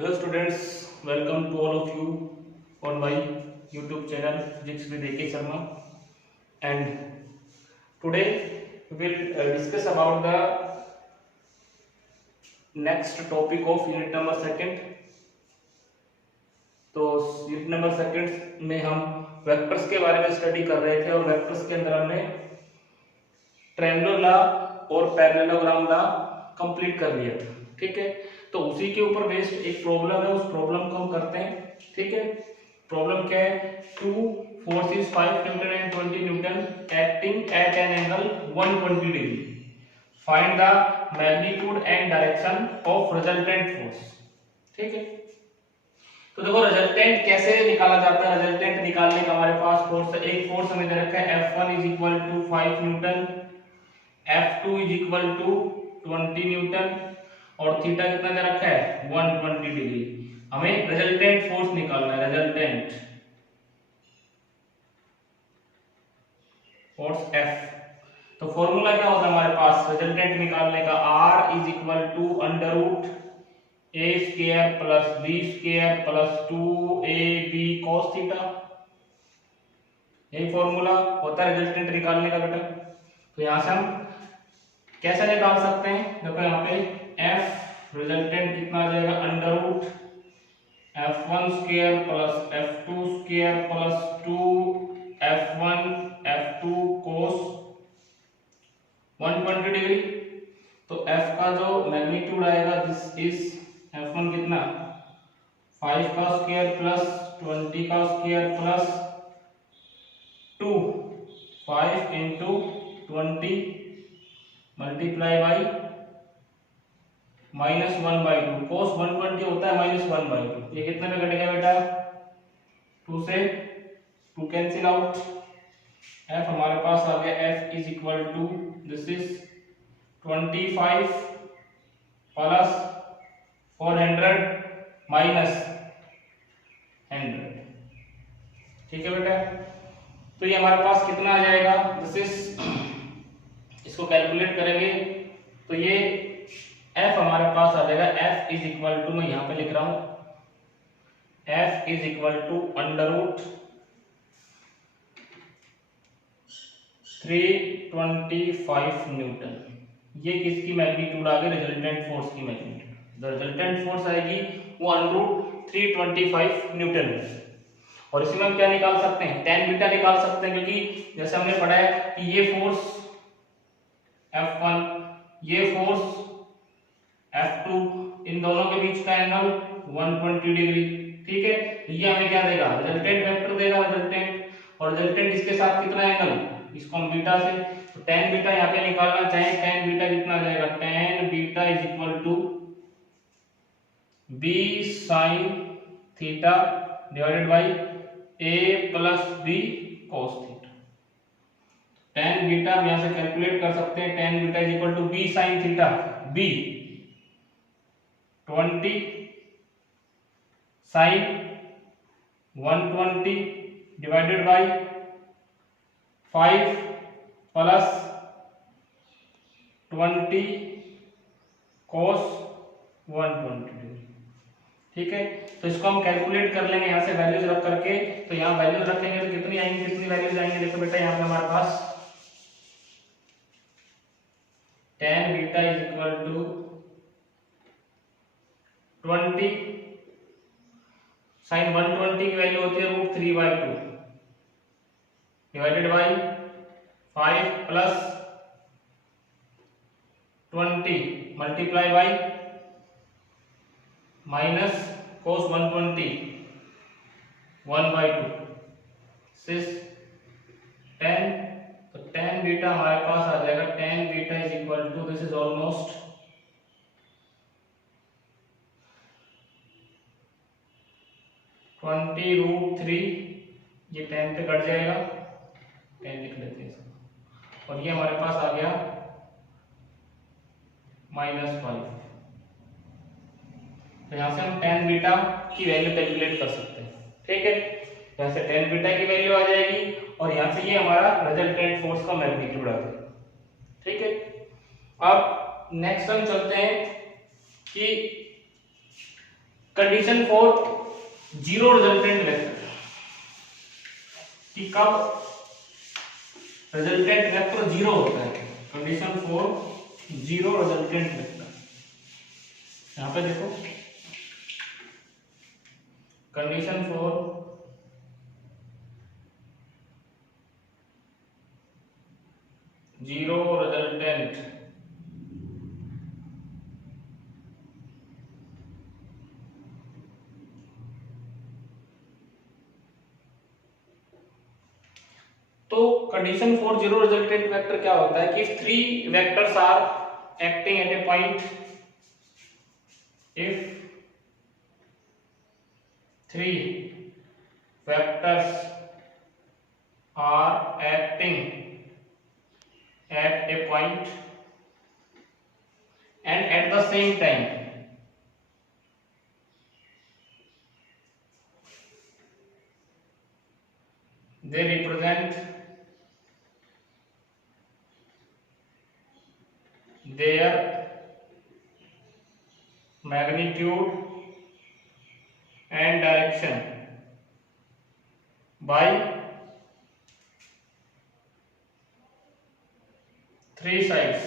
Hello students, welcome to all of you on my YouTube channel Physics with AK Sharma. And today we will discuss about the next topic of unit number second. तो unit number second में हम vectors के बारे में study कर रहे थे और वेक्टर्स के अंदर हमने ट्रायंगुलर लॉ और पैरेललोग्राम लॉ कंप्लीट कर लिया था। ठीक है, तो उसी के ऊपर बेस्ड एक प्रॉब्लम है, उस प्रॉब्लम को हम करते हैं। ठीक है, प्रॉब्लम क्या है? Two forces 5 Newton and 20 Newton acting at an angle 120 degree, find the magnitude and direction of resultant force. ठीक है, तो देखो रिजल्टेंट कैसे निकाला जाता है। रिजल्टेंट निकालने का हमारे पास फोर्स, एक फोर्स हमें दे रखा है F1 is equal to 5 newton, F2 is equal to 20 newton और थीटा कितना दे रखा है 120 डिग्री। हमें रिजल्टेंट फोर्स निकालना है, रिजल्टेंट फोर्स F। तो फॉर्मूला क्या होता है हमारे पास रिजल्टेंट निकालने का? R is equal to under root a square plus b square plus 2ab cos theta. यही फॉर्मूला होता है रिजल्टेंट निकालने का बेटा। तो यहां से हम कैसे निकाल सकते हैं? देखो यहाँ पे f रिजल्टेंट कितना आ जाएगा under root f1 square plus f2 square plus 2f1 f2 cos 120 degree. तो f का जो मैग्नीट्यूड आएगा दिस इज f1 कितना 5 का स्क्वायर प्लस 20 का square plus 2 5 into 20 multiply by -1/2 cos 120 होता है -1/2। ये कितने में कटेगा बेटा? 2 से 2 कैंसिल आउट। f हमारे पास आ गया f is equal to this is 25 प्लस 400 माइनस 100। ठीक है बेटा, तो ये हमारे पास कितना आ जाएगा? दिस इज, इसको कैलकुलेट करेंगे तो ये f हमारे पास आ जाएगा f इज इक्वल टू, मैं यहां पे लिख रहा हूं f is equal to under root 325 newton. ये किसकी मैग्नीट्यूड आ गई? रिजल्टेंट फोर्स की मैग्नीट्यूड। रिजल्टेंट फोर्स आएगी वो अंडर रूट 325 न्यूटन। और इसमें हम क्या निकाल सकते हैं? tan बीटा निकाल सकते हैं, क्योंकि जैसे हमने पढ़ा है कि ये फोर्स F1 ये फोर्स F2, इन दोनों के बीच का एंगल 120 डिग्री। ठीक है, ये हमें क्या देगा? रिजल्टेंट वेक्टर देगा, रिजल्टेंट। और रिजल्टेंट इसके साथ कितना एंगल? इसको हम बीटा से, तो tan बीटा यहाँ पे निकालना चाहे, tan बीटा कितना आ जाएगा? tan beta is equal to b sin theta divided by a plus b cos theta. tan beta हम यहां से कैलकुलेट कर सकते हैं। tan beta is equal to b sin theta, b 20 sin 120 divided by 5 plus 20 cos 120 degree. ठीक है, तो इसको हम कैलकुलेट कर लेंगे यहां से वैल्यूज रख करके। तो यहां वैल्यूज रखेंगे तो कितनी आएंगी, कितनी वैल्यूज आएंगी? देखो बेटा यहां पे हमारे पास tan beta is equal to 20 sin 120 की वैल्यू होती है √3/2 divided by 5 plus 20 multiply by minus cos 120 1/2 सिस 10। तो tan बीटा हमारे पास आ जाएगा, tan beta is equal to this is almost 20√3। ये 10 पे कट जाएगा, 10 लिख लेते हैं इसको, और ये हमारे पास आ गया -5। तो यहां से हम tan बीटा की वैल्यू कैलकुलेट कर सकते हैं। ठीक है, यहां से tan बीटा की वैल्यू आ जाएगी और यहां से ये हमारा रिजल्टेंट फोर्स का मैग्नीट्यूड आ जाएगा। ठीक है, अब नेक्स्ट हम चलते हैं कि condition for zero resultant vector कि कब रिजल्टेंट वेक्टर जीरो होता है। Condition for zero resultant vector, यहां पे देखो कंडीशन फॉर जीरो रिजल्टेंट तो condition for zero resultant vector क्या होता है कि three vectors are acting at a point, if three vectors are acting at a point and at the same time they represent their magnitude and direction by three sides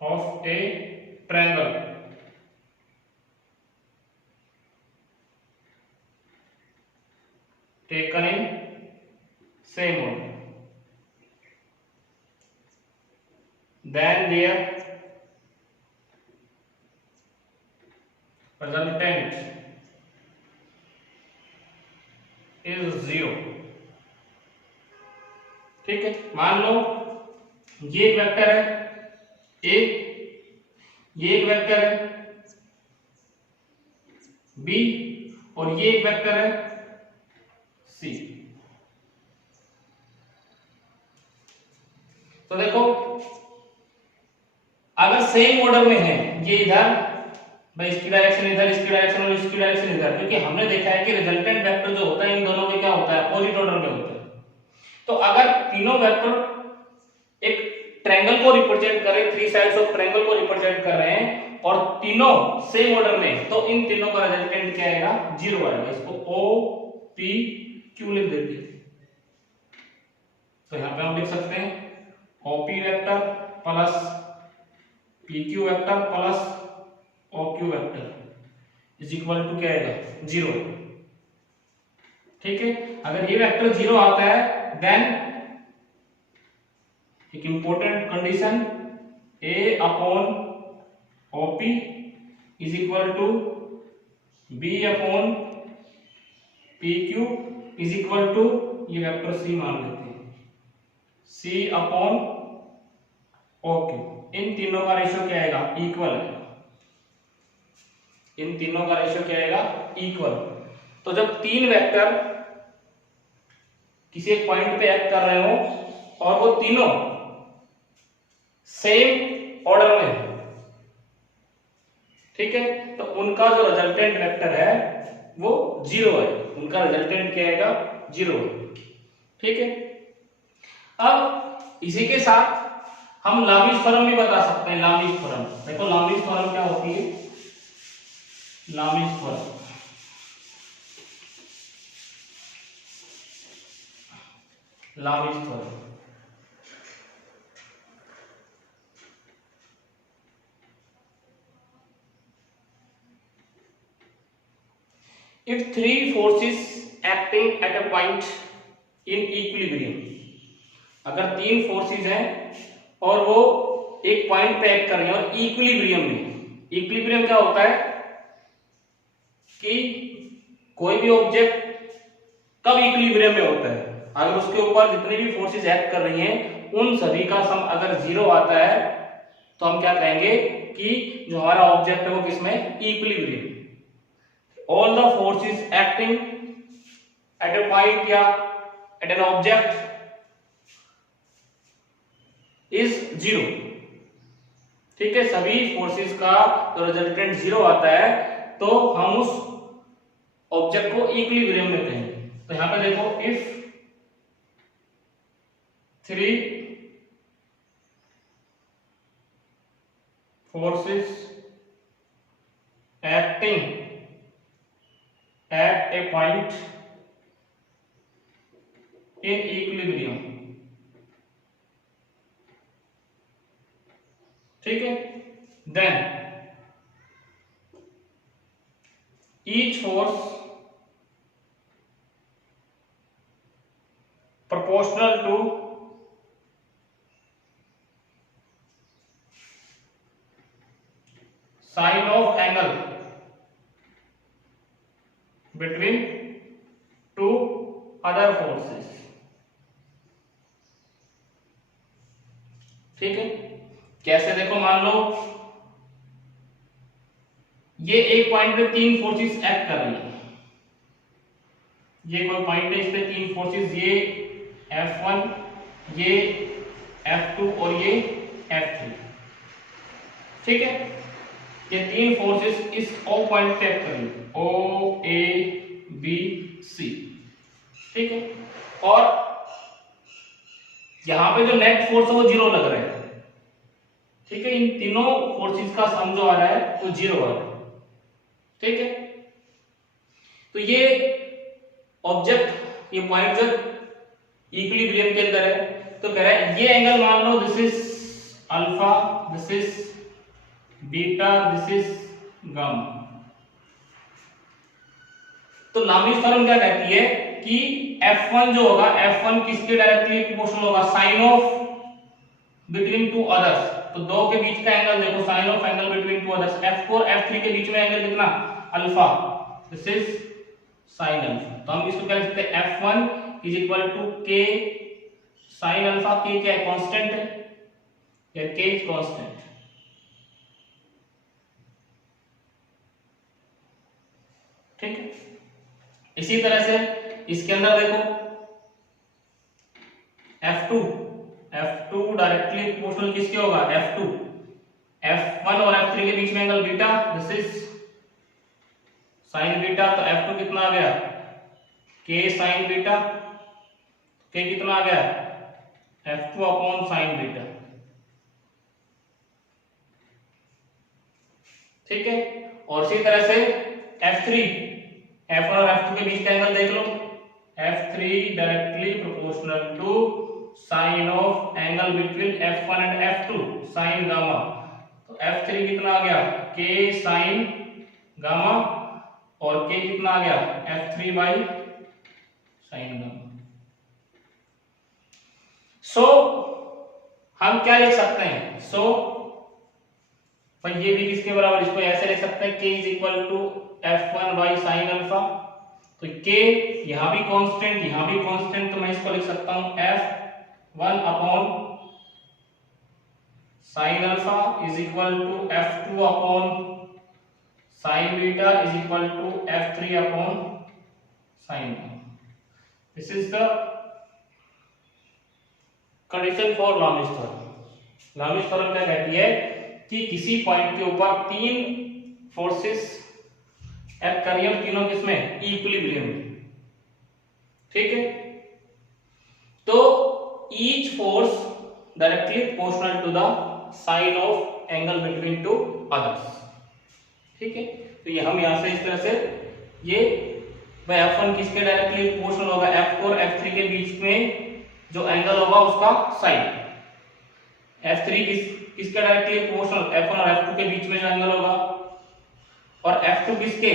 of a triangle taken in same order, then their resultant is zero। ठीक है, मान लो ये एक vector है ए, ये एक vector है B और ये एक वेक्टर है सी। तो देखो अगर सेम ऑर्डर में है, ये इधर भाई इसकी डायरेक्शन इधर, इसकी डायरेक्शन और इसकी डायरेक्शन इधर, क्योंकि हमने देखा है कि रिजल्टेंट वेक्टर जो होता है इन दोनों के क्या होता है, अपोजिट ऑर्डर में होता है। तो अगर तीनों वेक्टर एक ट्रायंगल को रिप्रेजेंट कर रहे हैं, थ्री साइड्स ऑफ ट्रायंगल को रिप्रेजेंट कर रहे हैं और तीनों सेम ऑर्डर में, तो इन तीनों का रिजल्टेंट क्या आएगा, जीरो आएगा। इसको ओ पी क्यू लिख देते हैं। तो यहां पे हम लिख सकते हैं OP vector plus PQ vector plus OQ vector is equal to क्या आएगा, जीरो। ठीक है, अगर ये वेक्टर जीरो आता है देन एक important condition A upon OP is equal to B upon P Q is equal to ये वेक्टर सी मान लेते हैं, सी अपॉन ओ क्यू। इन तीनों का रेशियो क्या आएगा, इक्वल आएगा। इन तीनों का रेशियो क्या आएगा, इक्वल। तो जब तीन वेक्टर किसी एक पॉइंट पे एक्ट कर रहे हो और वो तीनों सेम ऑर्डर में है, ठीक है, तो उनका जो रिजल्टेंट वेक्टर है वो जीरो है, उनका रिजल्टेंट क्या आएगा, जीरो है। ठीक है, अब इसी के साथ हम लामीज थ्योरम भी बता सकते हैं। लामीज थ्योरम देखो, लामीज थ्योरम क्या होती है, Lami's theorem Lamy's theorem if three forces acting at a point in equilibrium, अगर तीन फोर्सेस हैं और वो एक पॉइंट पे एक्ट कर रहे हैं और इक्विलिब्रियम में, इक्विलिब्रियम क्या होता है कि कोई भी ऑब्जेक्ट कब इक्विलिब्रियम में होता है, अगर उसके ऊपर जितनी भी फोर्सेस एक्ट कर रही हैं उन सभी का सम अगर जीरो आता है तो हम क्या कहेंगे कि जो हमारा ऑब्जेक्ट है वो किसमें, equilibrium. All the forces acting at a point या at an object is zero। ठीक है, सभी फोर्सेस का जो रिजल्टेंट जीरो आता है तो हम उस ऑब्जेक्ट को इक्विलिब्रियम में कहेंगे। तो यहां पे देखो, if three forces acting at a point in equilibrium, ठीक है, then each force proportional to sine of angle between two other forces, ठीक है। कैसे, देखो मान लो ये एक पॉइंट पे तीन फोर्सेस एक्ट कर रही है, ये कोई पॉइंट है, इस पे तीन फोर्सेस, ये F1, ये F2 और ये F3, ठीक है। ये तीन फोर्सेस इस O पॉइंट पे एक्ट कर रही है, O A B C, ठीक है। और यहां पे जो नेट फोर्स है वो जीरो लग रहा है, ठीक है। इन तीनों फोर्सेस का सम जो आ रहा है वो जीरो आ रहा है, ठीक है। तो ये ऑब्जेक्ट, ये पॉइंट जब इक्विलिब्रियम के अंदर है तो कह रहा है ये एंगल मान लो this is alpha, this is beta, this is gamma. तो लामीज थ्योरम क्या कहती है कि F1 जो होगा, F1 किसके डायरेक्टली प्रोपोर्शनल होगा, sine of between two others. तो दो के बीच का एंगल देखो, sine of angle between two others, F4 F3 के बीच में एंगल कितना, alpha, this is sine alpha. तो हम इसको क्या लिख सकते हैं, F1 is equal to K sine alpha. K क्या है, कांस्टेंट है, या K इज कांस्टेंट, ठीक है। इसी तरह से इसके अंदर देखो F2 डायरेक्टली प्रोपोर्शनल किसके होगा, F2, F1 और F3 के बीच में angle beta, this is sign beta. तो F2 कितना आ गया, K साइन बीटा, K कितना आ गया, F2 अपॉन साइन बीटा, ठीक है। और इसी तरह से F3, F1 और F2 के बीच का एंगल देख लो, F3 directly proportional to sine of angle between F1 and F2, sine gamma. तो F3 कितना आ गया, K साइन गामा, और K कितना आ गया, F3 बाई साइन गामा। सो हम क्या लिख सकते हैं, भाई ये भी किसके बराबर, इसको ऐसे लिख सकते हैं, K is equal to F1 by sine alpha. तो K यहां भी कांस्टेंट, यहां भी कांस्टेंट, तो मैं इसको लिख सकता हूं F1 upon sine alpha is equal to F2 upon sine beta is equal to F3 upon sine. This is the condition for Lamy's theorem. Lamy's theorem क्या कहती है कि किसी पॉइंट के ऊपर तीन फोर्सेस एक्ट कर रही है, तीनों किसमें, इक्विलिब्रियम में, ठीक है। तो each force directly proportional to the sine of angle between two others, ठीक है। तो ये हम यहां से इस तरह से ये F1 किसके डायरेक्टली प्रोपोर्शनल होगा, F4 F3 के बीच में जो एंगल होगा उसका साइन, F3 किसके डायरेक्टली प्रोपोर्शनल, F1 और F2 के बीच में जो एंगल होगा, और F2 किसके,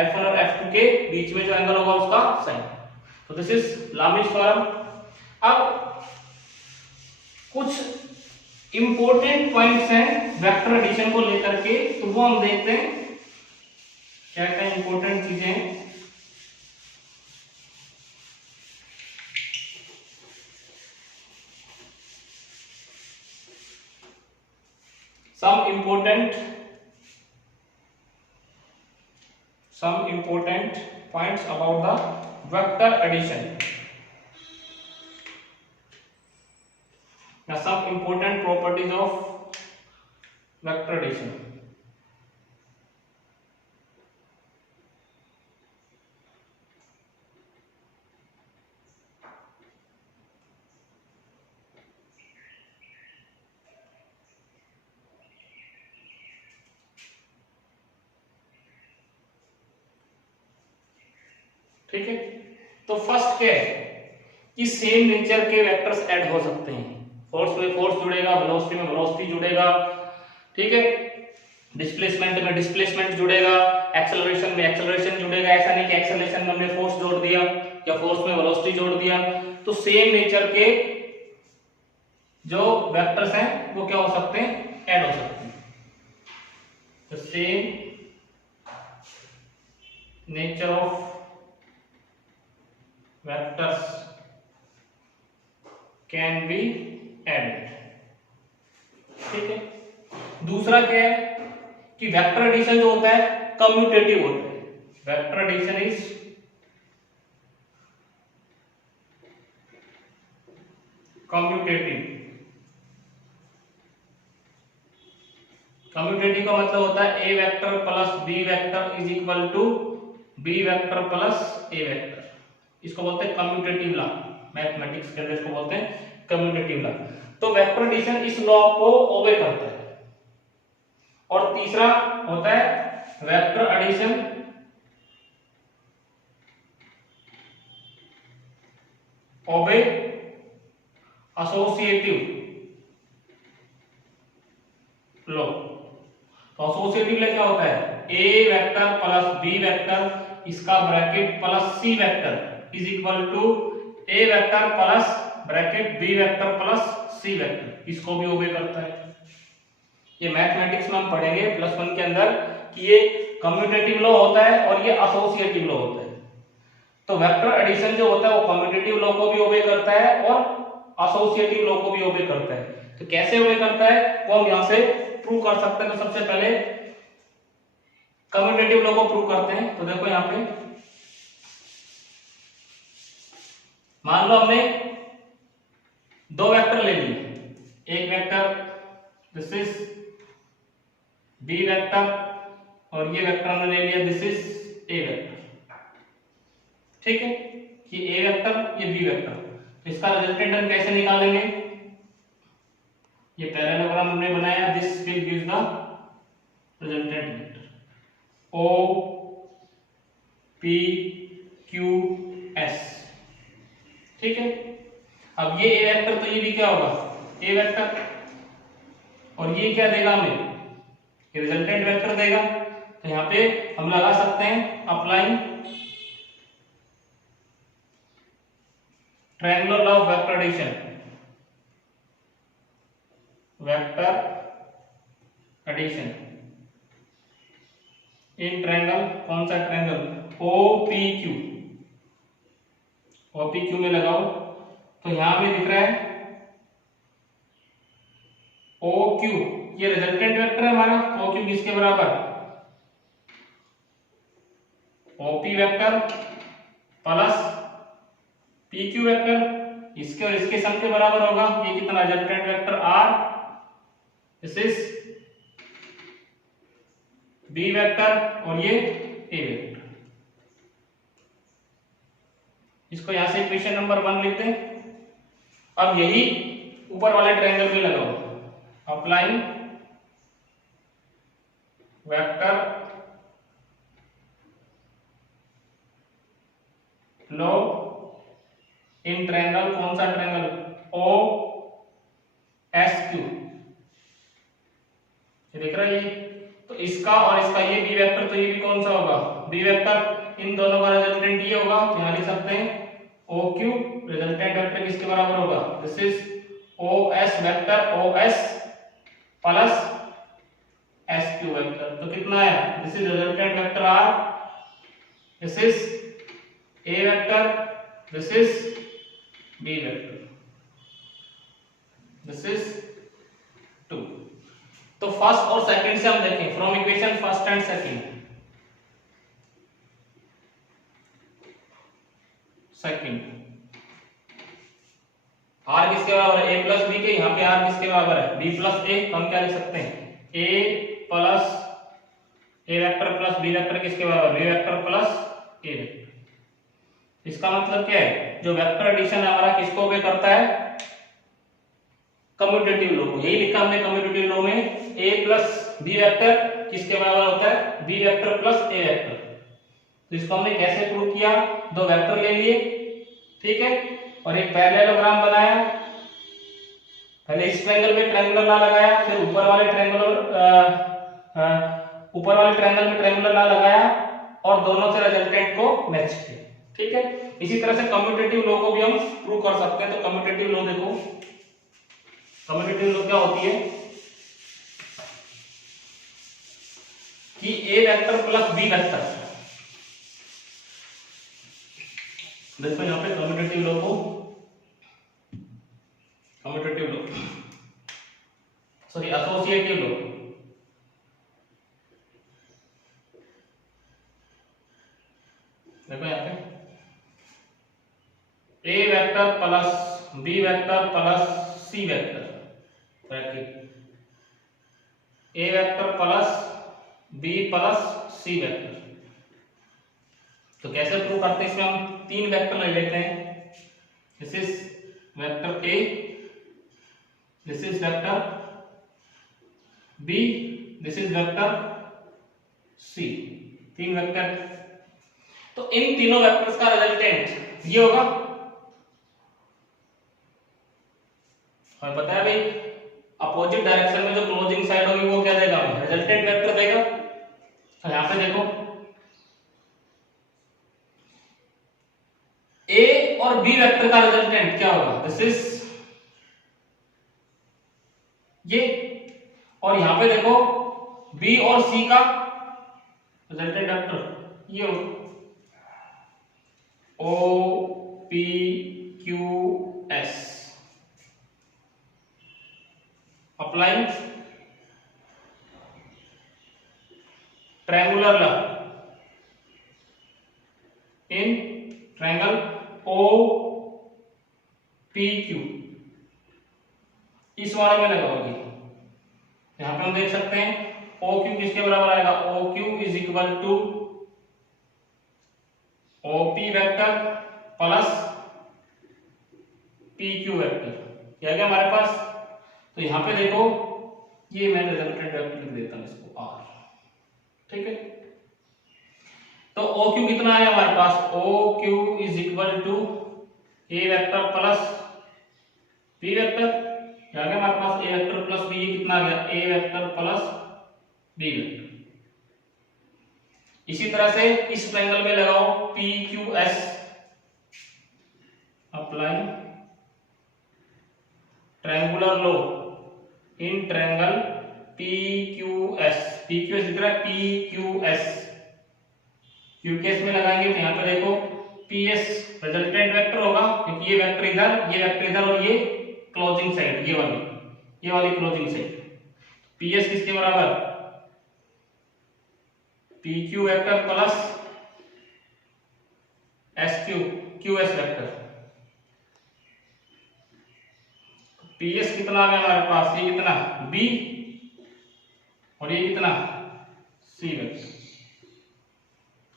F1 और F2 के बीच में जो एंगल होगा उसका साइन। तो दिस इज लामीज थ्योरम। अब कुछ इंपॉर्टेंट पॉइंट्स हैं वेक्टर एडिशन को लेकर के, तो वो हम देखते हैं क्या क्या इंपॉर्टेंट चीजें हैं। some important points about the vector addition. Now some important properties of vector addition. ठीक है। तो फर्स्ट क्या है कि सेम नेचर के वेक्टर्स ऐड हो सकते हैं। फोर्स में फोर्स जुड़ेगा, वेलोसिटी में वेलोसिटी जुड़ेगा, ठीक है, डिस्प्लेसमेंट में डिस्प्लेसमेंट जुड़ेगा, एक्सेलरेशन में एक्सेलरेशन जुड़ेगा। ऐसा नहीं कि एक्सेलरेशन में हमने फोर्स जोड़ दिया या फोर्स में वेलोसिटी जोड़ दिया। तो सेम नेचर के जो वेक्टर्स हैं वो क्या हो सकते हैं, ऐड हो सकते हैं। तो same nature of vectors can be added, ठीक है। दूसरा क्या है कि वेक्टर एडिशन जो होता है कम्यूटेटिव होता है। Vector addition is commutative. Commutative का मतलब होता है A vector plus B vector is equal to B vector plus A vector. इसको बोलते हैं कम्यूटेटिव लॉ, मैथमेटिक्स के अंदर इसको बोलते हैं कम्यूटेटिव लॉ। तो वेक्टर एडिशन इस लॉ को ओबे करता है। और तीसरा होता है vector addition obey associative law. तो एसोसिएटिव लॉ क्या होता है, A vector plus B vector इसका bracket plus C vector is equal to A vector plus bracket B vector plus C vector, इसको भी ओबे करता है। ये मैथमेटिक्स में हम पढ़ेंगे +1 के अंदर कि ये कम्यूटेटिव लॉ होता है और ये एसोसिएटिव लॉ होता है। तो वेक्टर एडिशन जो होता है वो कम्यूटेटिव लॉ को भी ओबे करता है और एसोसिएटिव लॉ को भी ओबे करता है। तो कैसे ओबे करता है वो हम यहां से प्रूव कर सकते हैं। तो सबसे पहले कम्यूटेटिव लॉ को प्रूव करते हैं। तो देखो यहां पे मान लो हमने दो वेक्टर ले लिए, एक vector this is B vector और ये वेक्टर हमने ले लिया दिस इज ए वेक्टर, ठीक है। ये ए वेक्टर ये बी वेक्टर। तो इसका रिजल्टेंट हम कैसे निकालेंगे, ये पैरेललोग्राम हमने बनाया, this will give the resultant vector O P Q S, ठीक है। अब ये ए वेक्टर तो ये भी क्या होगा ए वेक्टर, और ये क्या देगा हमें, ये रिजल्टेंट वेक्टर देगा। तो यहां पे हम लगा सकते हैं applying triangular law of vector addition. Vector addition in triangle, कौन सा triangle, O P Q. O P Q में लगाओ तो यहां पे दिख रहा है ओ क्यू, ये रिजल्टेंट वेक्टर है हमारा। ओ क्यू किसके बराबर, OP vector plus P Q vector, इसके और इसके सम के बराबर होगा। ये कितना resultant vector R, this is B vector और ये ए वेक्टर। इसको यहां से इक्वेशन नंबर 1 लिखते हैं। अब यही ऊपर वाले ट्रायंगल में लगाओ, applying vector law in triangle, कौन सा ट्रायंगल, ओ एस क्यू, दिख रहा है ये। तो इसका और इसका ये बी वेक्टर, तो ये भी कौन सा होगा बी वेक्टर, इन दोनों का रिजल्टेंट ये होगा। यहां लिख सकते हैं ओ क्यू, रिजल्टेंट वेक्टर किसके बराबर होगा, this is O S vector, O S plus S Q vector. तो कितना है, this is resultant vector R, this is A vector, this is B vector, this is 2। तो फर्स्ट और second से हम देखें from equation first and second. R किसके बराबर है, ए प्लस बी के, यहाँ पे आर किसके बराबर है बी प्लस ए। तो हम क्या लिख सकते हैं ए plus A vector plus B vector किसके बराबर, B vector plus A vector. इसका मतलब क्या है, जो वेक्टर एडिशन है हमारा किसको ओबे करता है, कम्यूटेटिव लॉ को। यही लिखा हमने कम्यूटेटिव लॉ में, ए प्लस बी वेक्टर किसके बराबर होता है, B vector plus A vector. तो इसको हमने कैसे प्रूव किया, दो वेक्टर ले लिए, ठीक है, और एक पैरेललोग्राम बनाया। पहले इस ट्रायंगल में ट्रायंगुलर लॉ लगाया, फिर ऊपर वाले ट्रायंगल में ट्रायंगुलर लॉ लगाया और दोनों से रिजल्टेंट को मैच किया, ठीक है। इसी तरह से कम्यूटेटिव लॉ को भी हम प्रूव कर सकते हैं। तो कम्यूटेटिव लॉ देखो, कम्यूटेटिव लॉ क्या होती है कि A vector plus B vector, देखो यहाँ पे कम्यूटेटिव लॉ को, commutative law sorry associative law, देखो यहाँ पे A vector plus B vector plus C vector bracket, A vector plus B plus C vector. तो कैसे प्रूव करते हैं, इसमें हम तीन वेक्टर ले लेते हैं। This is vector A, this is vector B, this is vector C, तीन वेक्टर। तो इन तीनों वेक्टर्स का रिजल्टेंट ये होगा, हमें पता है भाई अपोजिट डायरेक्शन में जो क्लोजिंग साइड होगी वो क्या देगा, हमें रिजल्टेंट वेक्टर देगा। तो यहां पे देखो ए और बी वेक्टर का रिजल्टेंट क्या होगा, दिस इज ये, और यहां पे देखो बी और सी का रिजल्टेंट वेक्टर ये होगा, O P Q S. Applying triangular law in triangle O P Q, इस वाले में लगाओगे। यहां पे हम देख सकते हैं ओ क्यू किसके बराबर आएगा, O Q is equal to O P vector plus P Q vector, क्या गया हमारे पास। तो यहां पे देखो ये मैं रिजल्टेंट वेक्टर लिख देता हूं इसको आर, ठीक है। तो ओ क्यू कितना आया हमारे पास, O Q is equal to A vector plus B vector, क्या गया हमारे पास ए वेक्टर प्लस बी, कितना आ गया A vector plus B vector. इसी तरह से इस ट्रायंगल में लगाओ P Q S, apply triangular law in triangle P Q S, P Q S दिख रहा है, पी क्यू एस, क्यू के एस में लगाएंगे तो यहां पे देखो पी एस रिजल्टेंट वेक्टर होगा, क्योंकि ये वेक्टर इधर, ये वेक्टर इधर, और ये क्लोजिंग साइड, ये वाली क्लोजिंग साइड। पी एस किसके बराबर, P Q vector plus S Q Q S vector. P S कितना आ गया हमारे पास, ये कितना बी, और ये कितना सी वेक्टर।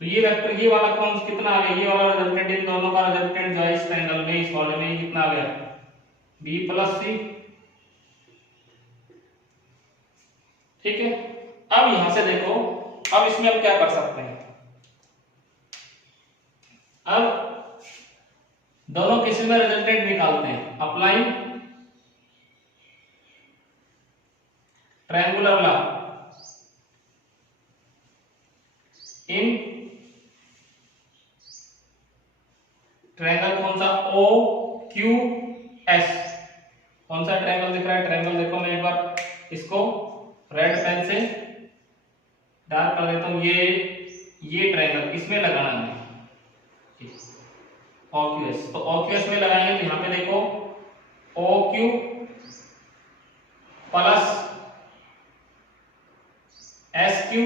तो ये वेक्टर, ये वाला कौन कितना आ गया, ये वाला रिजल्टेंट, इन दोनों का रिजल्टेंट जो है इस ट्रायंगल में, इस वाले में कितना आ गया, बी प्लस सी, ठीक है। अब यहां से देखो, अब इसमें हम क्या कर सकते हैं, अब दोनों केस में रिजल्टेंट निकालते हैं। Applying triangular law in triangle कौन सा, ओ क्यू एस, कौन सा ट्रायंगल दिख रहा है, ट्रायंगल देखो, मैं एक बार इसको रेड पेन से डार्क कर देता हूं, ये ट्रायंगल इसमें लगाना है ओ क्यू एस। तो ओ क्यू एस में लगाएंगे तो यहां पे देखो O Q plus S Q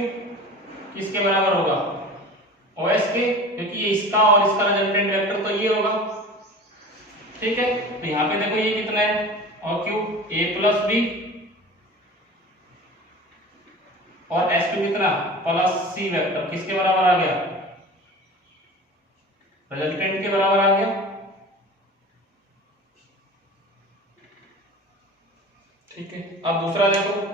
किसके बराबर होगा, ओ एस के, क्योंकि ये इसका और इसका रिजल्टेंट वेक्टर तो ये होगा, ठीक है। तो यहां पे देखो ये कितना है, O Q A plus B, और एस क्यू कितना प्लस सी वेक्टर, किसके बराबर आ गया, रिजल्टेंट के बराबर आ गया, ठीक है। अब दूसरा देखो,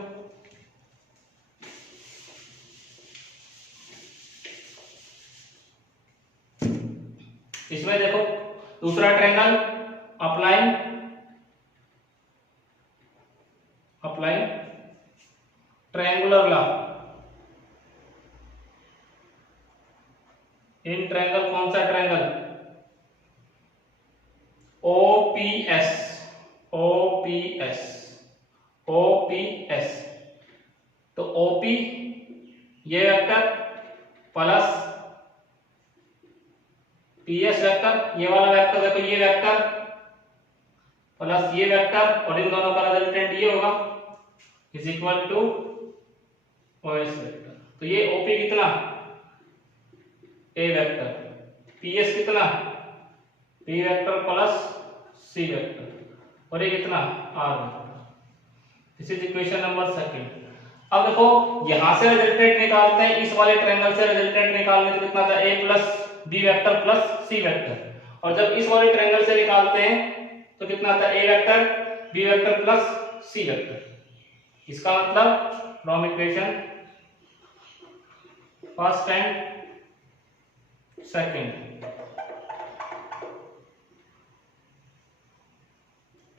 इसमें देखो दूसरा triangle applying triangular law in triangle, कौन सा ट्रायंगल, ओपीएस, तो ओपी ये वेक्टर प्लस पीएस वेक्टर, ये वाला वेक्टर देखो, ये वेक्टर प्लस ये वेक्टर और इन दोनों का रिजल्टेंट ये होगा is equal to OS vector. तो ये ओपी कितना, ए वेक्टर, पीएस कितना, P vector plus C vector और ये कितना, R vector. This is equation number second. अब देखो यहां से रिजल्टेंट निकालते हैं, इस वाले ट्रायंगल से रिजल्टेंट निकालने तो कितना था, ए plus B vector plus C vector, और जब इस वाले ट्रायंगल से निकालते हैं तो कितना था, A vector B vector plus C vector. इसका मतलब from equation first and second,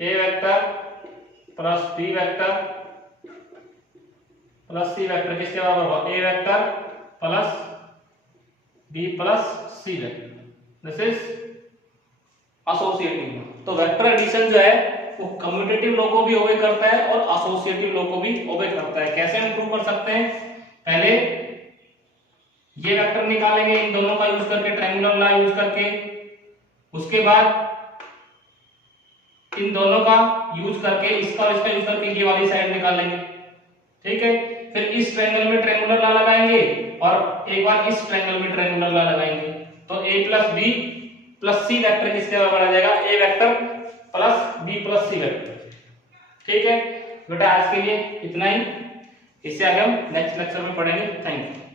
A vector plus B vector plus C vector किसके बराबर होगा, A vector plus B plus C vector. This is associative. तो वेक्टर एडिशन जो है वो commutative law को भी ओबे करता है और एसोसिएटिव लॉ को भी ओबे करता है। कैसे हम प्रूव कर सकते हैं, पहले ये वेक्टर निकालेंगे इन दोनों का यूज करके, ट्रायंगुलर लॉ यूज करके, उसके बाद इन दोनों का यूज करके, इसका और इसका यूज करके ये वाली साइड निकालेंगे, ठीक है। फिर इस ट्रायंगल में ट्रायंगुलर लॉ लगाएंगे और एक बार इस ट्रायंगल में ट्रायंगुलर लॉ लगाएंगे, तो a plus B plus C vector किसके बराबर आ जाएगा, a vector plus b plus C vector. ठीक है बेटा, आज के लिए इतना ही, इससे आगे हम नेक्स्ट लेक्चर में पढ़ेंगे। Thank you.